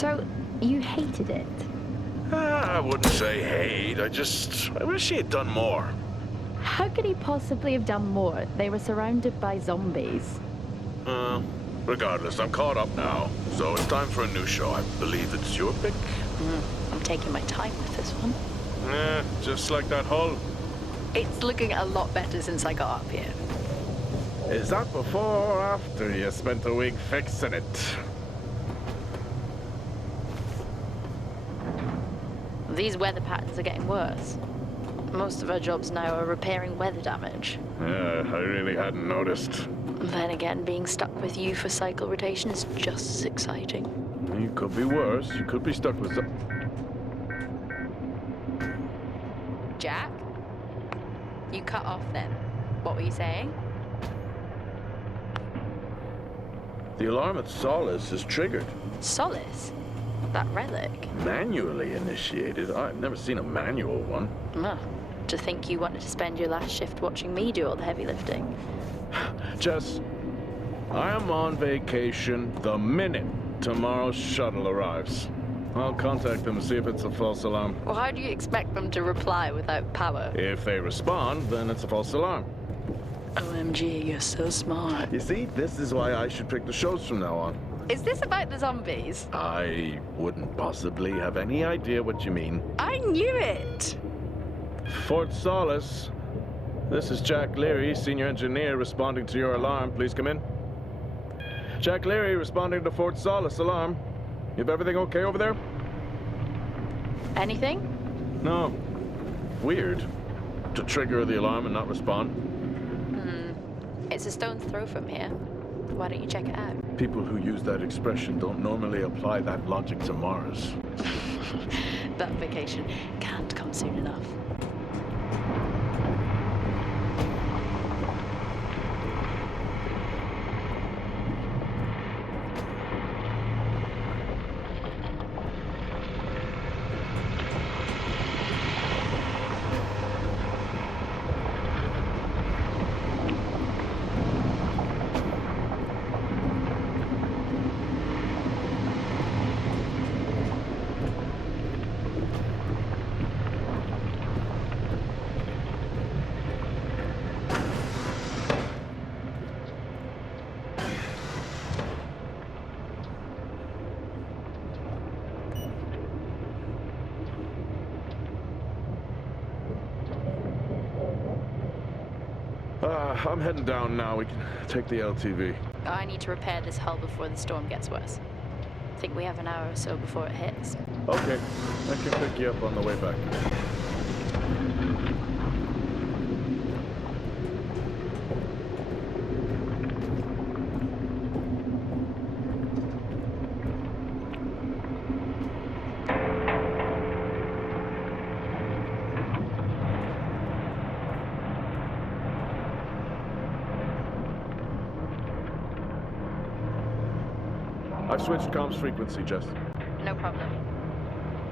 So, you hated it? I wouldn't say hate. I wish he had done more. How could he possibly have done more? They were surrounded by zombies. Regardless, I'm caught up now. So it's time for a new show. I believe it's your pick. I'm taking my time with this one. Just like that hull. It's looking a lot better since I got up here. Is that before or after you spent a week fixing it? These weather patterns are getting worse. Most of our jobs now are repairing weather damage. Yeah, I really hadn't noticed. Then again, being stuck with you for cycle rotation is just as exciting. You could be worse. You could be stuck with Jack? You cut off then. What were you saying? The alarm at Solis is triggered. Solis? That relic? Manually initiated? I've never seen a manual one. To think you wanted to spend your last shift watching me do all the heavy lifting. Jess, I am on vacation the minute tomorrow's shuttle arrives. I'll contact them and see if it's a false alarm. Well, how do you expect them to reply without power? If they respond, then it's a false alarm. OMG, you're so smart. You see, this is why I should pick the shows from now on. Is this about the zombies? I wouldn't possibly have any idea what you mean. I knew it! Fort Solis. This is Jack Leary, senior engineer, responding to your alarm. Please come in. Jack Leary, responding to Fort Solis alarm. You have everything okay over there? Anything? No. Weird. To trigger the alarm and not respond. It's a stone's throw from here. Why don't you check it out? People who use that expression don't normally apply that logic to Mars. That vacation can't come soon enough. I'm heading down now. We can take the LTV. I need to repair this hull before the storm gets worse. I think we have an hour or so before it hits. Okay. I can pick you up on the way back. I've switched comms frequency, Jess. No problem.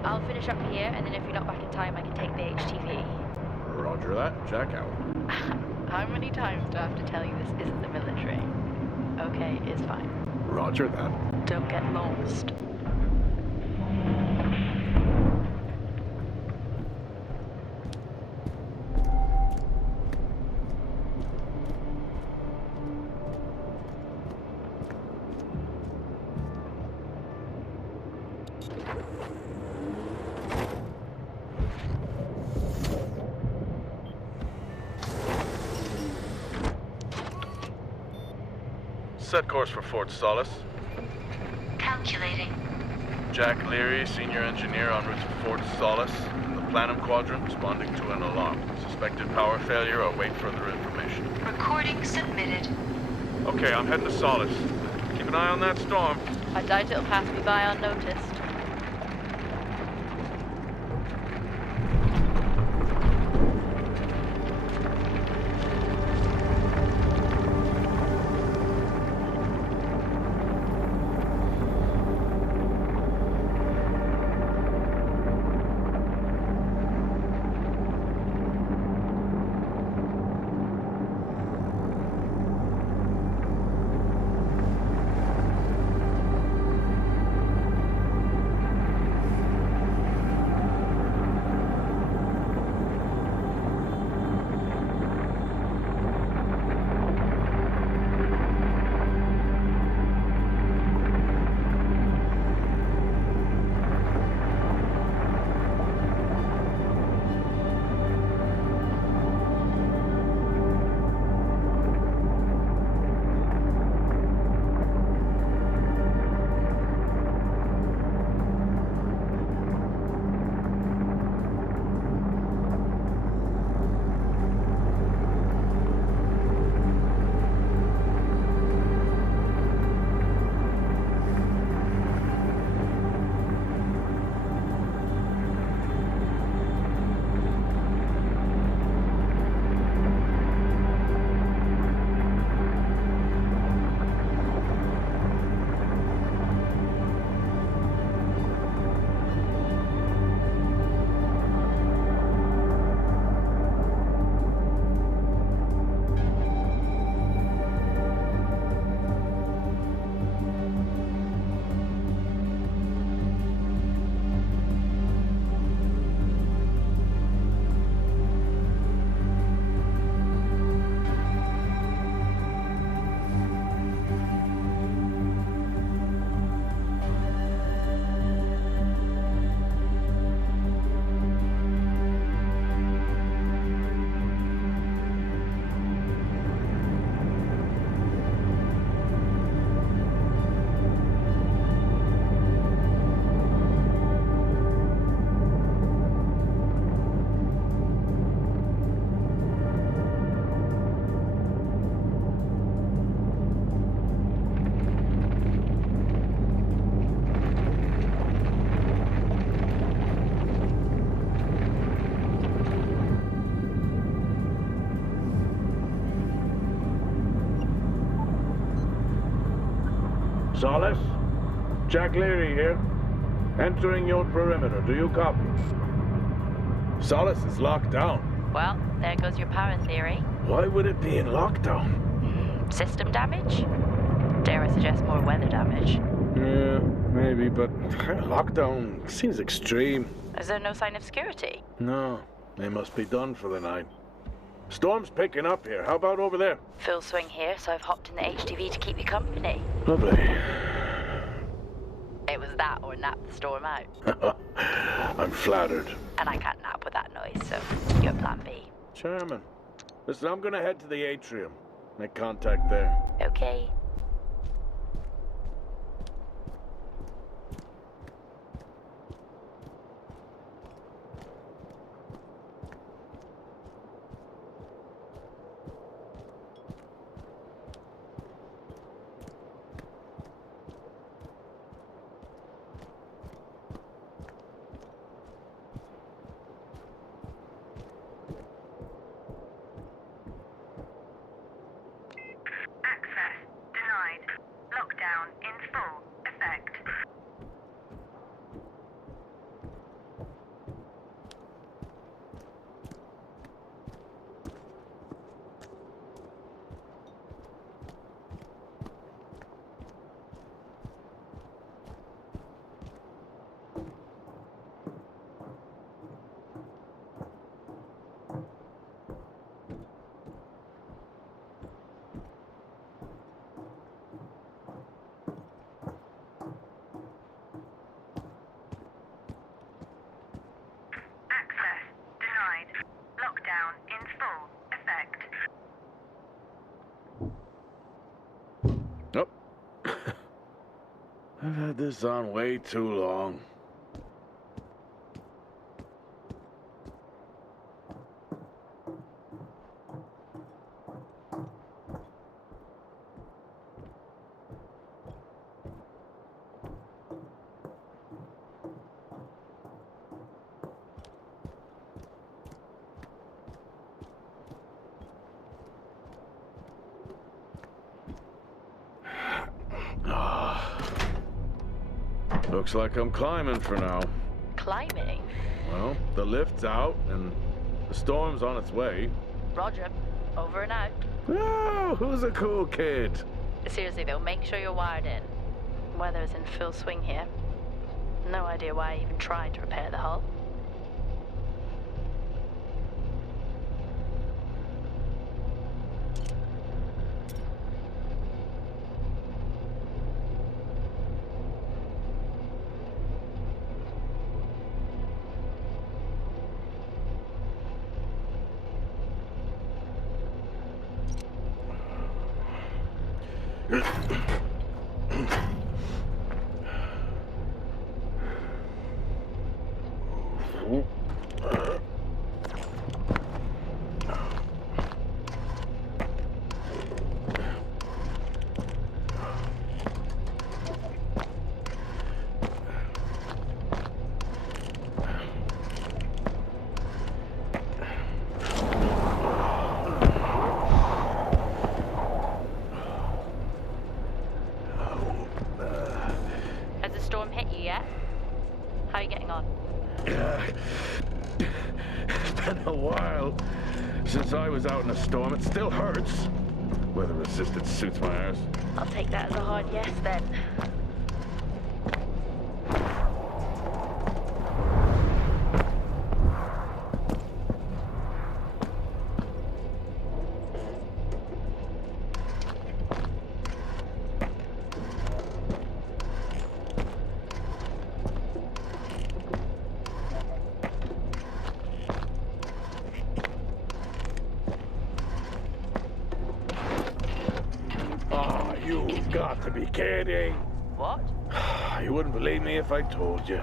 I'll finish up here, and then if you're not back in time, I can take the HTV. Roger that. Jack out. How many times do I have to tell you this isn't the military? Okay, it's fine. Roger that. Don't get lost. Set course for Fort Solis. Calculating. Jack Leary, senior engineer en route to Fort Solis. In the Planum Quadrant, responding to an alarm. Suspected power failure. Await further information. Recording submitted. Okay, I'm heading to Solis. Keep an eye on that storm. I doubt it'll pass me by unnoticed. Solis? Jack Leary here. Entering your perimeter. Do you copy? Solis is locked down. Well, there goes your power theory. Why would it be in lockdown? System damage? Dare I suggest more weather damage? Yeah, maybe, but lockdown seems extreme. Is there no sign of security? No, they must be done for the night. Storm's picking up here. How about over there? Full swing here, so I've hopped in the HTV to keep you company. Lovely. It was that or nap the storm out. I'm flattered. And I can't nap with that noise, so you're plan B. Chairman, listen, I'm gonna head to the atrium. Make contact there. Okay. Access denied. Lockdown in full effect. Access denied. Lockdown in full effect. Oh. I've had this on way too long. Looks like I'm climbing for now. Climbing? Well, the lift's out and the storm's on its way. Roger. Over and out. Oh, who's a cool kid? Seriously though, make sure you're wired in. Weather is in full swing here. No idea why I even tried to repair the hull. Has the storm hit you yet? How are you getting on? It's been a while since I was out in a storm. It still hurts. Weather-resistant suits my arse. I'll take that as a hard yes then. You've got to be kidding. What? You wouldn't believe me if I told you.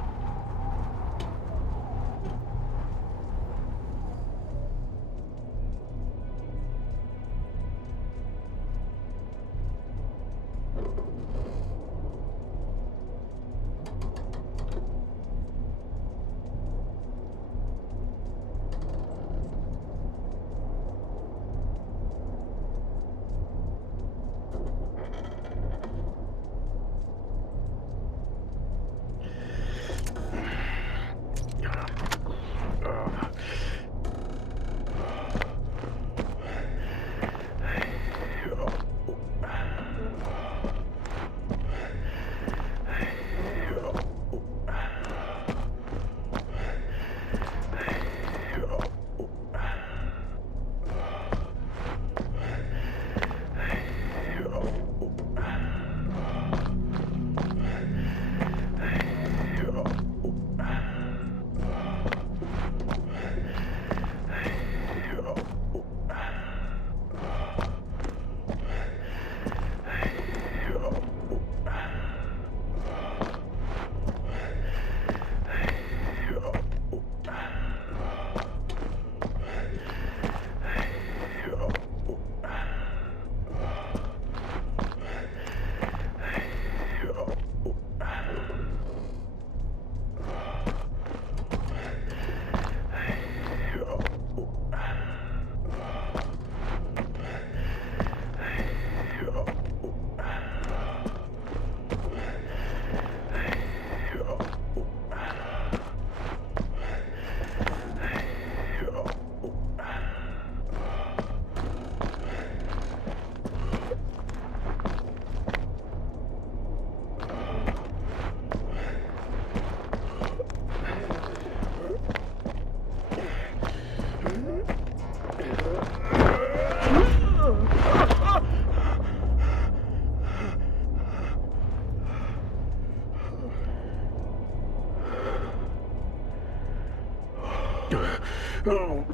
Time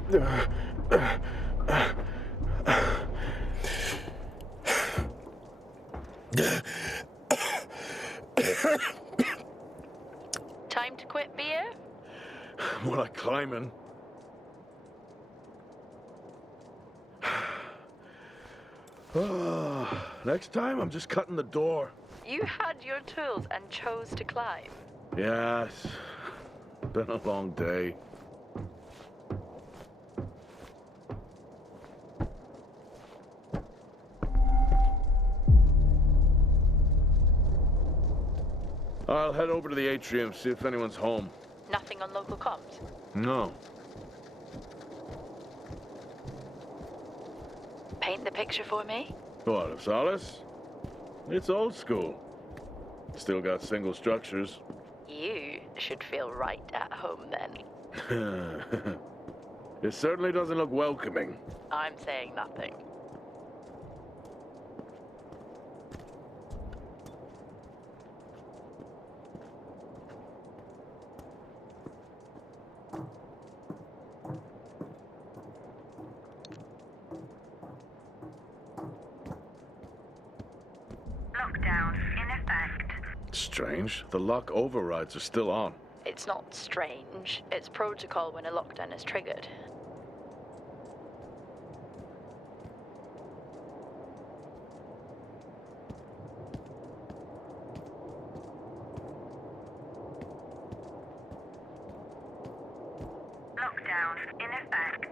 to quit beer? More like climbing. Next time, I'm just cutting the door. You had your tools and chose to climb. Yes. Been a long day. I'll head over to the atrium, see if anyone's home. Nothing on local comms? No. Paint the picture for me? What, of Solis? It's old school. Still got single structures. You should feel right at home then. It certainly doesn't look welcoming. I'm saying nothing. Lockdown in effect. Strange. The lock overrides are still on. It's not strange. It's protocol when a lockdown is triggered. Lockdown in effect.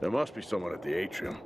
There must be someone at the atrium.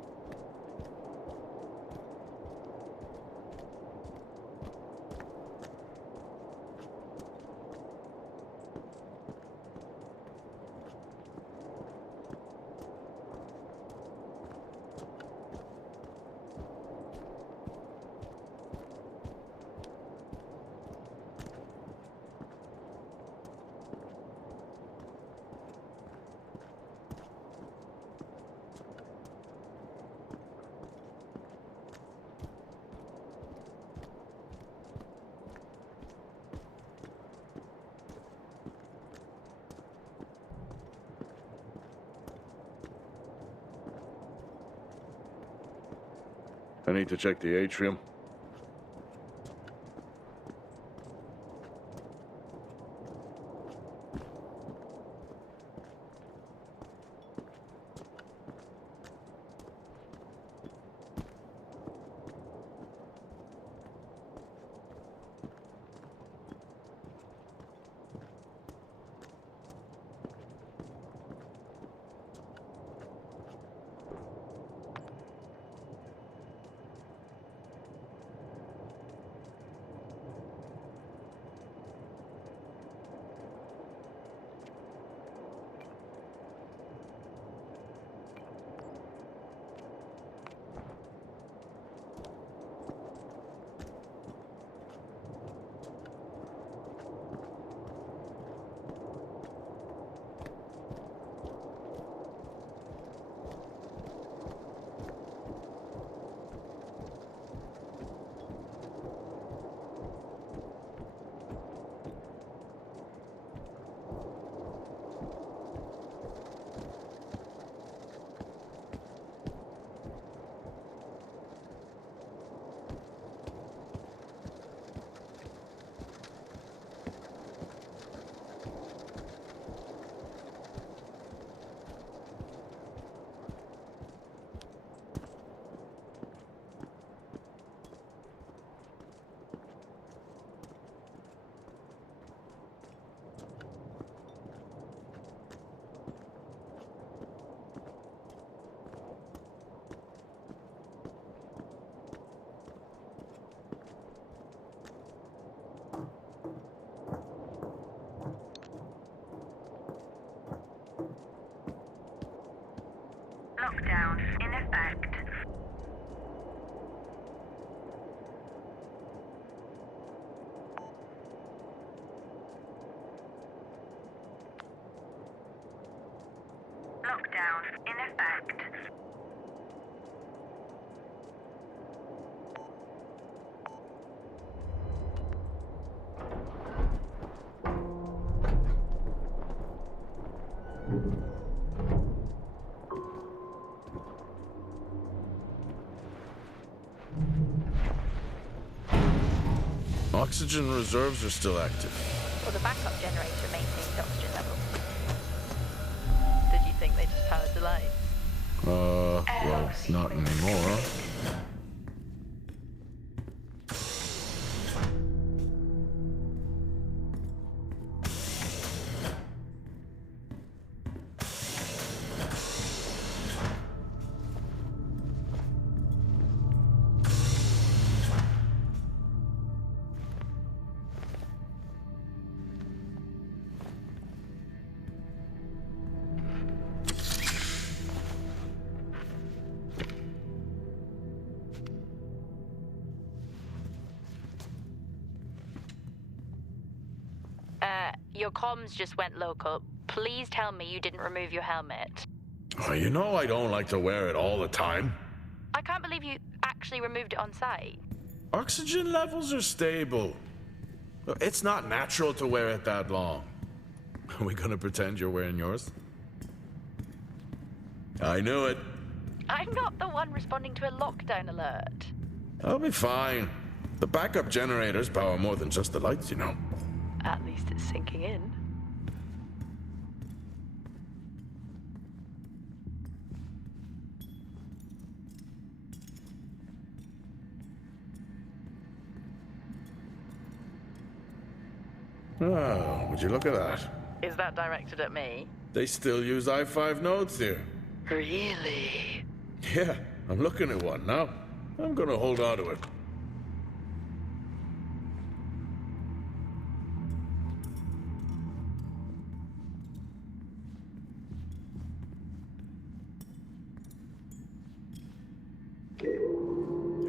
I need to check the atrium. Oxygen reserves are still active. Well, the backup generator maintains oxygen levels. Did you think they just powered the lights? Well, not anymore. Your comms just went local. Please tell me you didn't remove your helmet. Oh, you know I don't like to wear it all the time. I can't believe you actually removed it on site. Oxygen levels are stable. It's not natural to wear it that long. Are we gonna pretend you're wearing yours? I knew it. I'm not the one responding to a lockdown alert. I'll be fine. The backup generators power more than just the lights, you know. At least it's sinking in. Oh, would you look at that? Is that directed at me? They still use i5 nodes here. Really? Yeah, I'm looking at one now. I'm gonna hold on to it.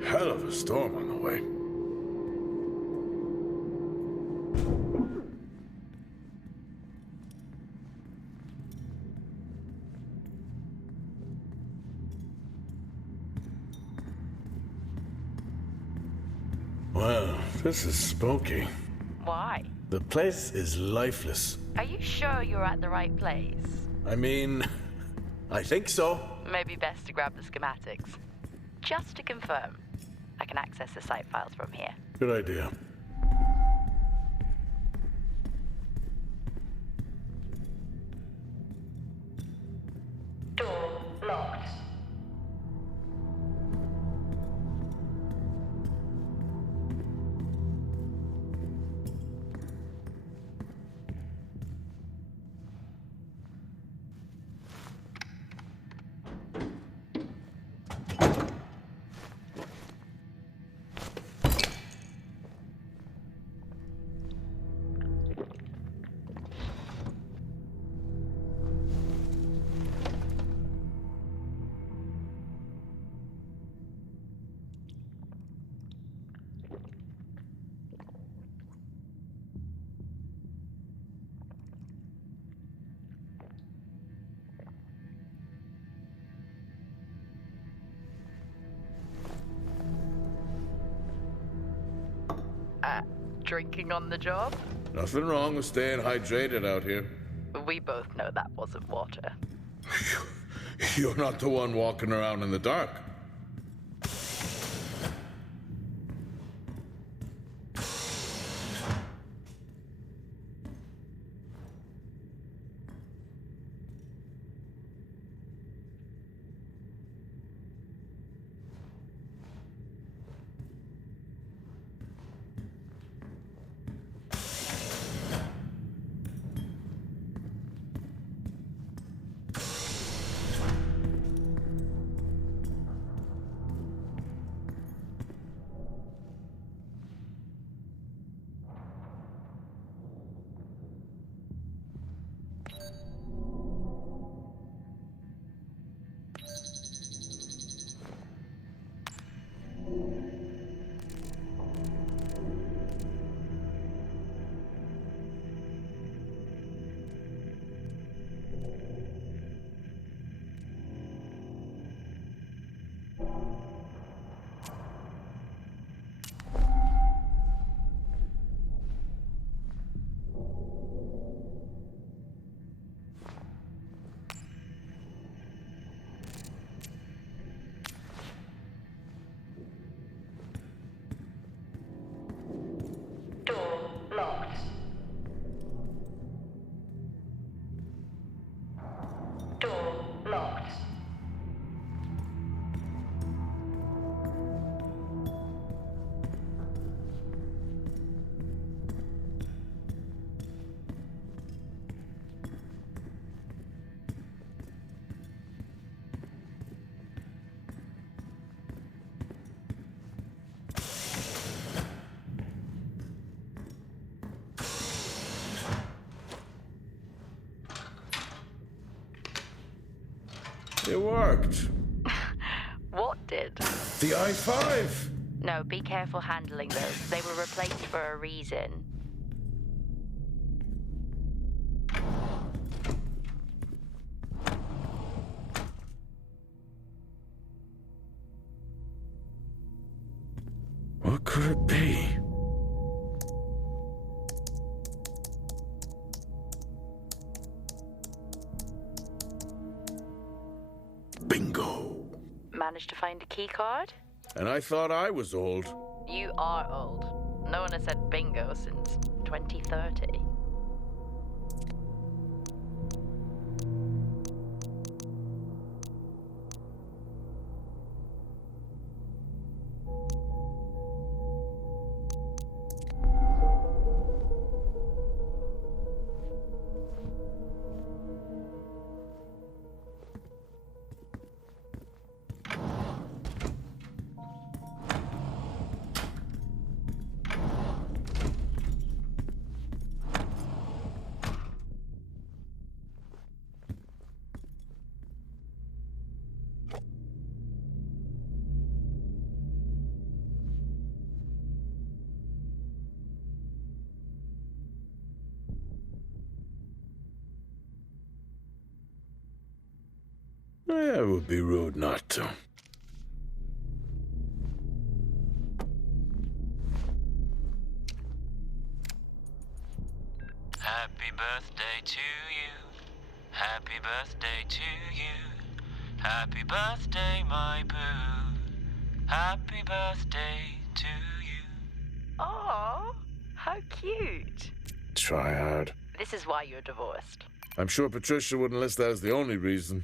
Hell of a storm on the way. Well, this is spooky. Why? The place is lifeless. Are you sure you're at the right place? I mean, I think so. Maybe best to grab the schematics. Just to confirm, I can access the site files from here. Good idea. Door locked. Drinking on the job? Nothing wrong with staying hydrated out here. We both know that wasn't water. You're not the one walking around in the dark. It worked. What did? The i5. No, be careful handling those. They were replaced for a reason. What could it be? Bingo. Managed to find a key card? And I thought I was old. You are old. No one has said bingo since 2030. It would be rude not to. Happy birthday to you. Happy birthday to you. Happy birthday, my boo. Happy birthday to you. Aww, how cute. Try hard. This is why you're divorced. I'm sure Patricia wouldn't list that as the only reason.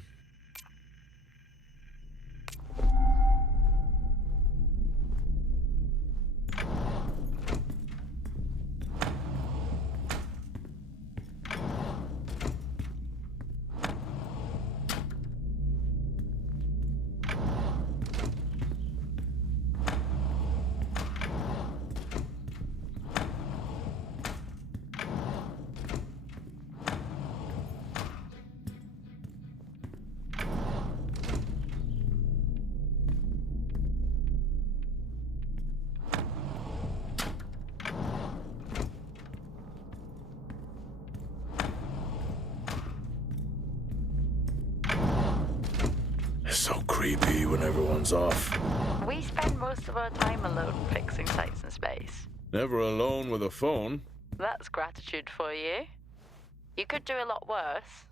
It's so creepy when everyone's off. We spend most of our time alone fixing sites in space. Never alone with a phone. That's gratitude for you. You could do a lot worse.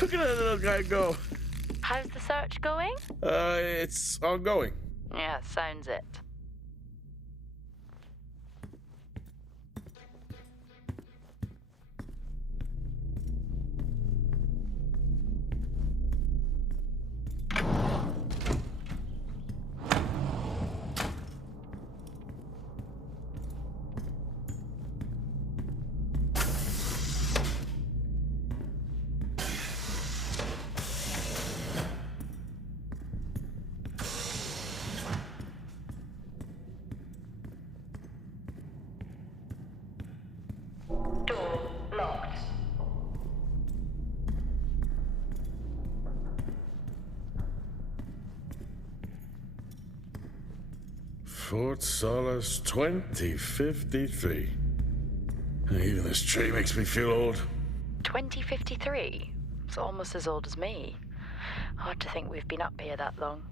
Look at that little guy go. How's the search going? It's ongoing. Yeah, sounds it. Door locked. Fort Solis 2053. Even this tree makes me feel old. 2053? It's almost as old as me. Hard to think we've been up here that long.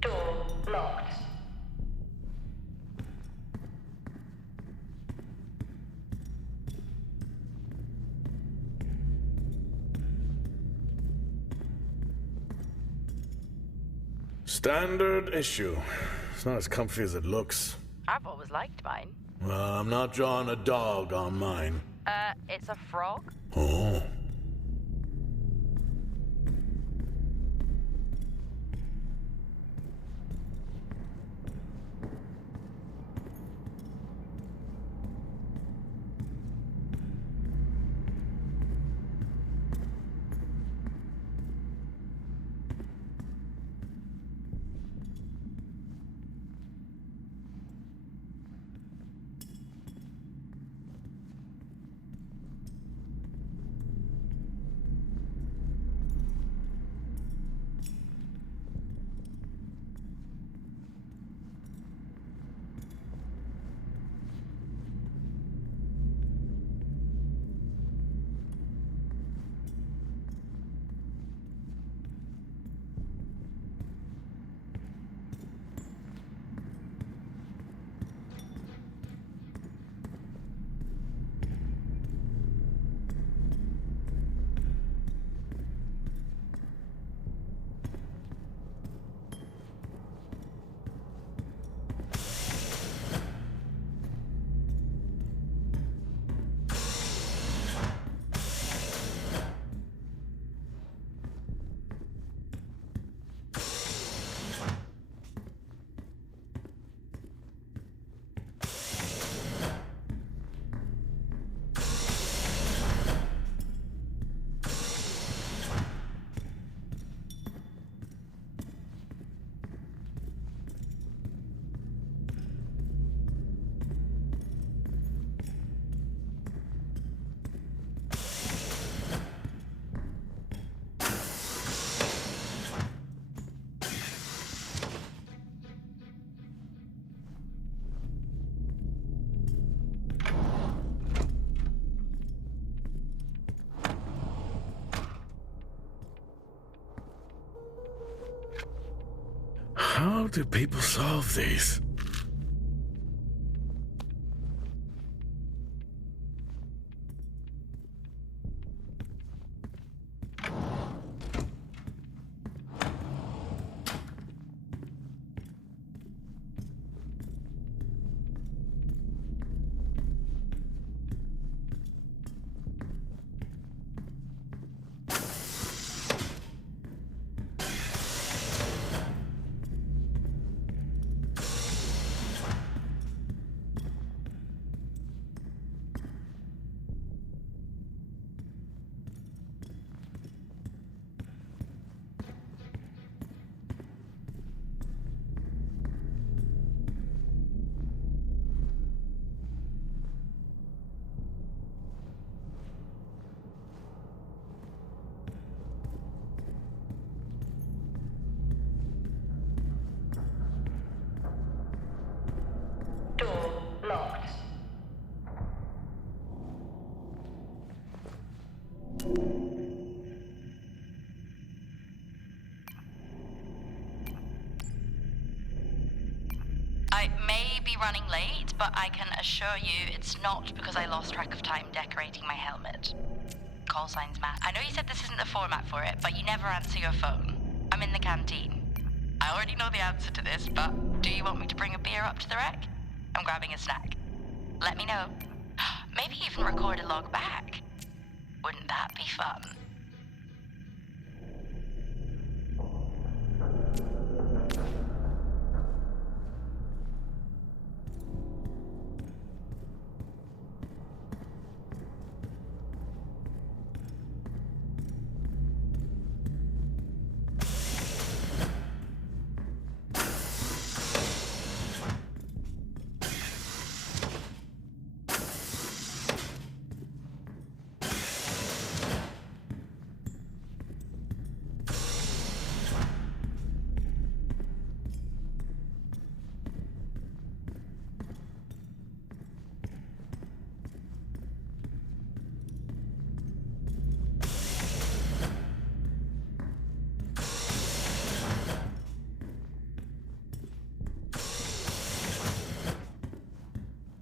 Door locked. Standard issue. It's not as comfy as it looks. I've always liked mine. Well, I'm not drawing a dog on mine. It's a frog. Oh. How do people solve these? Door locked. I may be running late, but I can assure you it's not because I lost track of time decorating my helmet. Call signs matter. I know you said this isn't the format for it, but you never answer your phone. I'm in the canteen. I already know the answer to this, but do you want me to bring a beer up to the wreck? I'm grabbing a snack. Let me know. Maybe even record a log back. Wouldn't that be fun?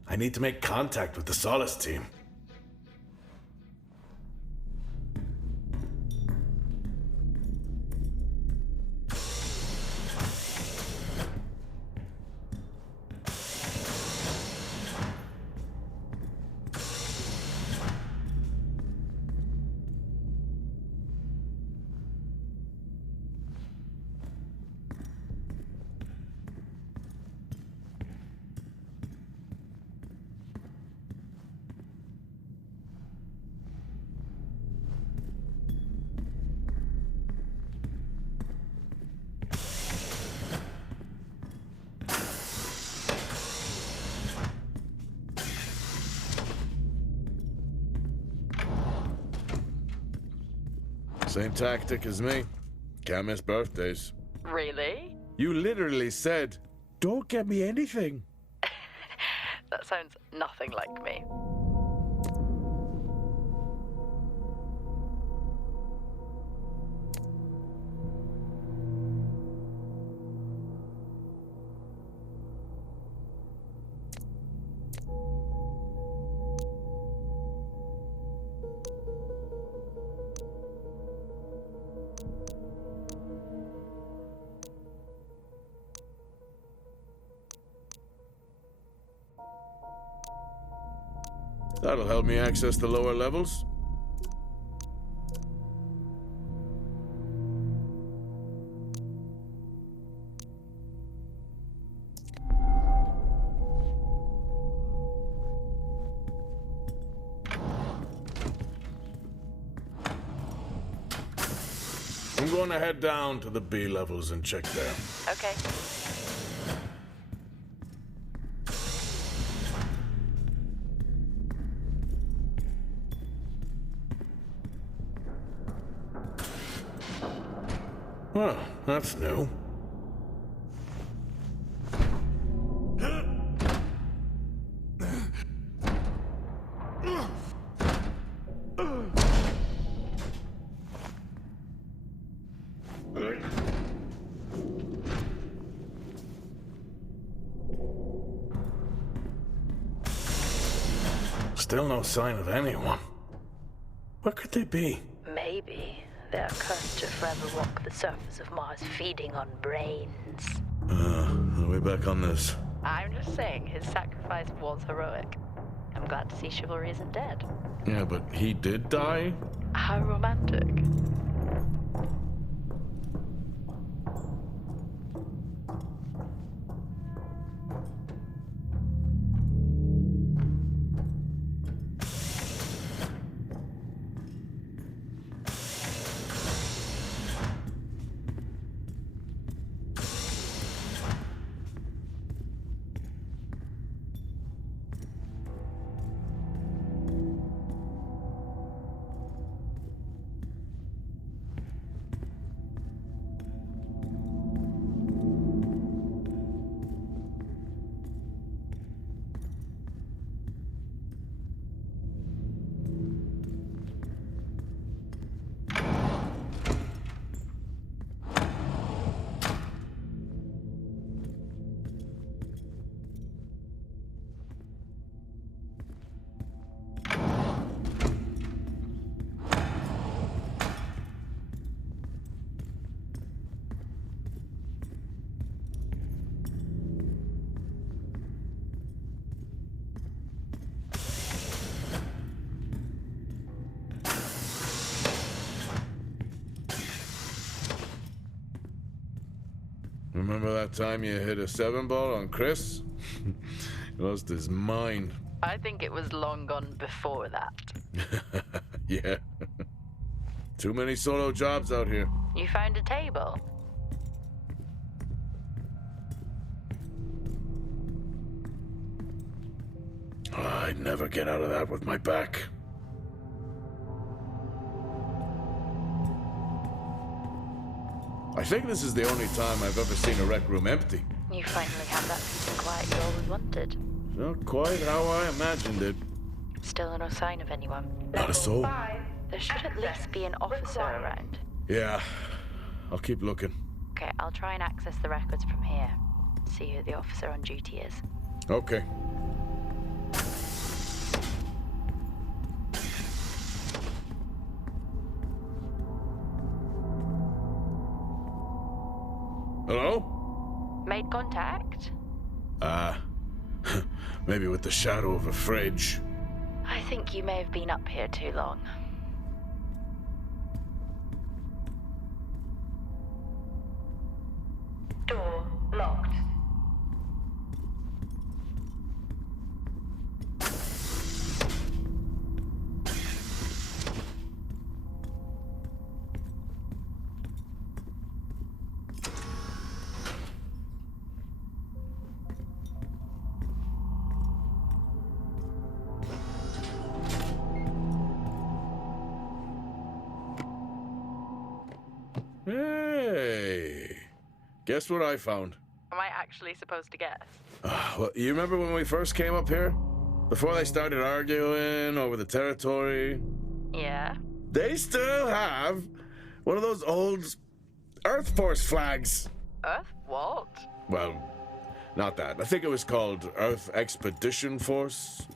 I need to make contact with the Solis team. Same tactic as me. Can't miss birthdays. Really? You literally said, don't get me anything. That sounds nothing like me. That'll help me access the lower levels. I'm going to head down to the B levels and check there. Okay. Well, that's new. Still no sign of anyone. Where could they be? Maybe they're cursed to forever walk the surface of Mars feeding on brains. Are we back on this? I'm just saying his sacrifice was heroic. I'm glad to see chivalry isn't dead. Yeah, but he did die? How romantic. Remember that time you hit a 7-ball on Chris? He lost his mind. I think it was long gone before that. Yeah. Too many solo jobs out here. You found a table? I'd never get out of that with my back. I think this is the only time I've ever seen a rec room empty. You finally have that peace and quiet you always wanted. Not quite how I imagined it. Still no sign of anyone. Not a soul. There should at least be an officer around. Yeah, I'll keep looking. Okay, I'll try and access the records from here. See who the officer on duty is. Okay. Hello? Made contact? Maybe with the shadow of a fridge. I think you may have been up here too long. Door locked. Hey, guess what I found? Am I actually supposed to guess? Well, you remember when we first came up here? Before they started arguing over the territory? Yeah? They still have one of those old Earth Force flags. Earth? What? Well, not that. I think it was called Earth Expedition Force.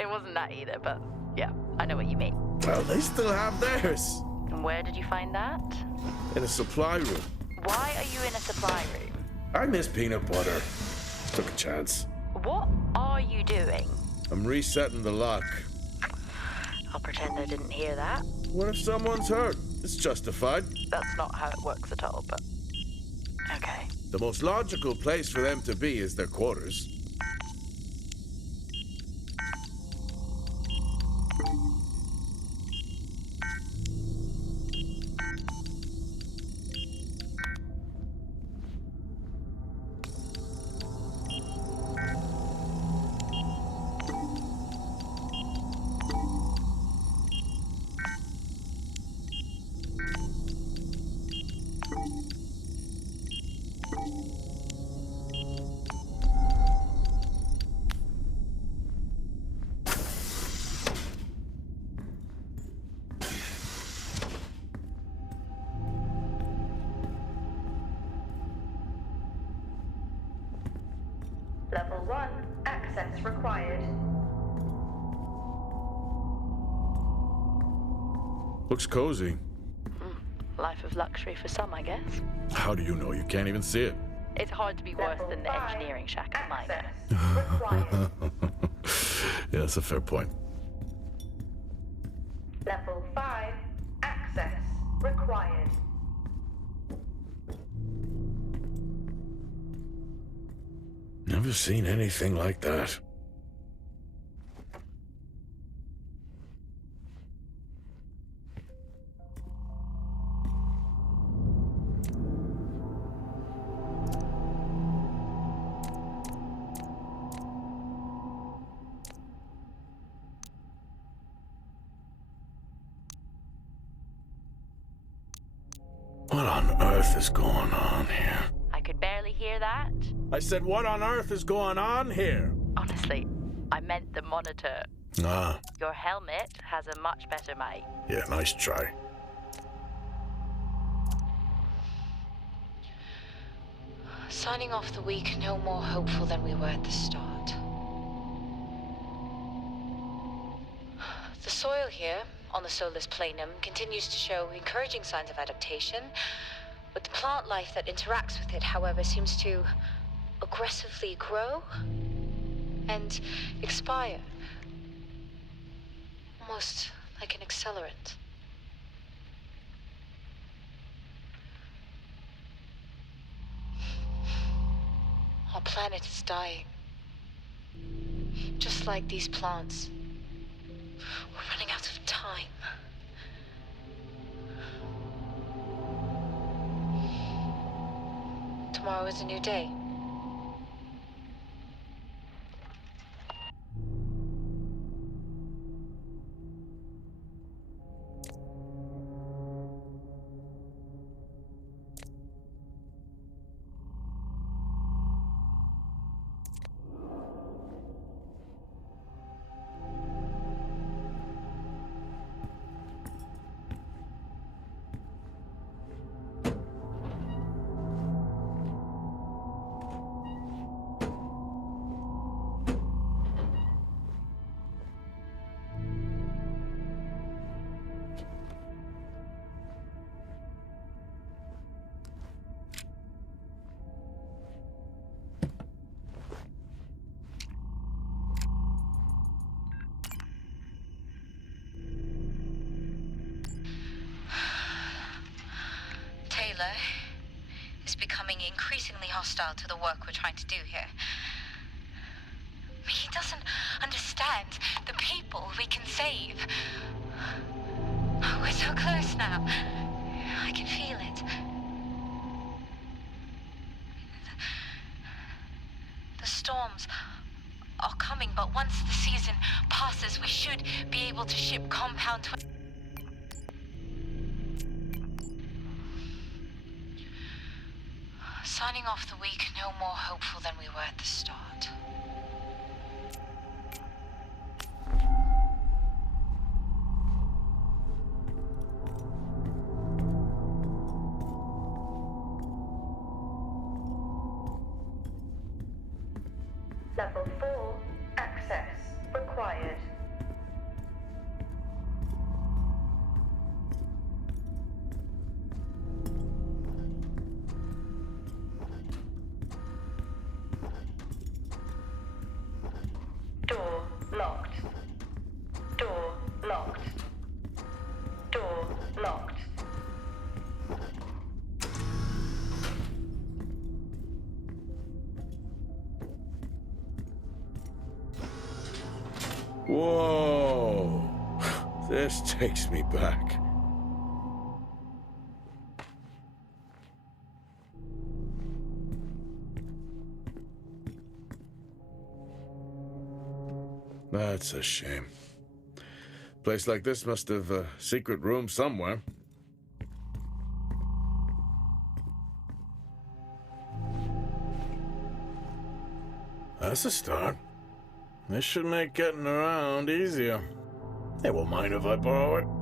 It wasn't that either, but yeah, I know what you mean. Well, they still have theirs. And where did you find that? In a supply room. Why are you in a supply room? I miss peanut butter. Took a chance. What are you doing? I'm resetting the lock. I'll pretend I didn't hear that. What if someone's hurt? It's justified. That's not how it works at all, but okay. The most logical place for them to be is their quarters. Level 1, access required. Looks cozy. Life of luxury for some, I guess. How do you know? You can't even see it. It's hard to be worse Level than the 5, engineering shack at mine. access required. Yeah, that's a fair point. Level 5, access required. Never seen anything like that. What on earth is going on here? I could barely hear that. I said, what on earth is going on here? Honestly, I meant the monitor. Ah, Your helmet has a much better mic. yeah, nice try. Signing off the week no more hopeful than we were at the start. The soil here, on the Solis Planum, continues to show encouraging signs of adaptation, but the plant life that interacts with it, however, seems to aggressively grow and expire. Almost like an accelerant. Our planet is dying. Just like these plants. We're running out of time. Tomorrow is a new day. Taylor is becoming increasingly hostile to the work we're trying to do here. He doesn't understand the people we can save. We're so close now. I can feel it. The storms are coming, but once the season passes, we should be able to ship compound Signing off the week no more hopeful than we were at the start. Level 4, access required. Door locked. Door locked. Door locked. Whoa! This takes me back. That's a shame. Place like this must have a secret room somewhere. That's a start. This should make getting around easier. They won't mind if I borrow it.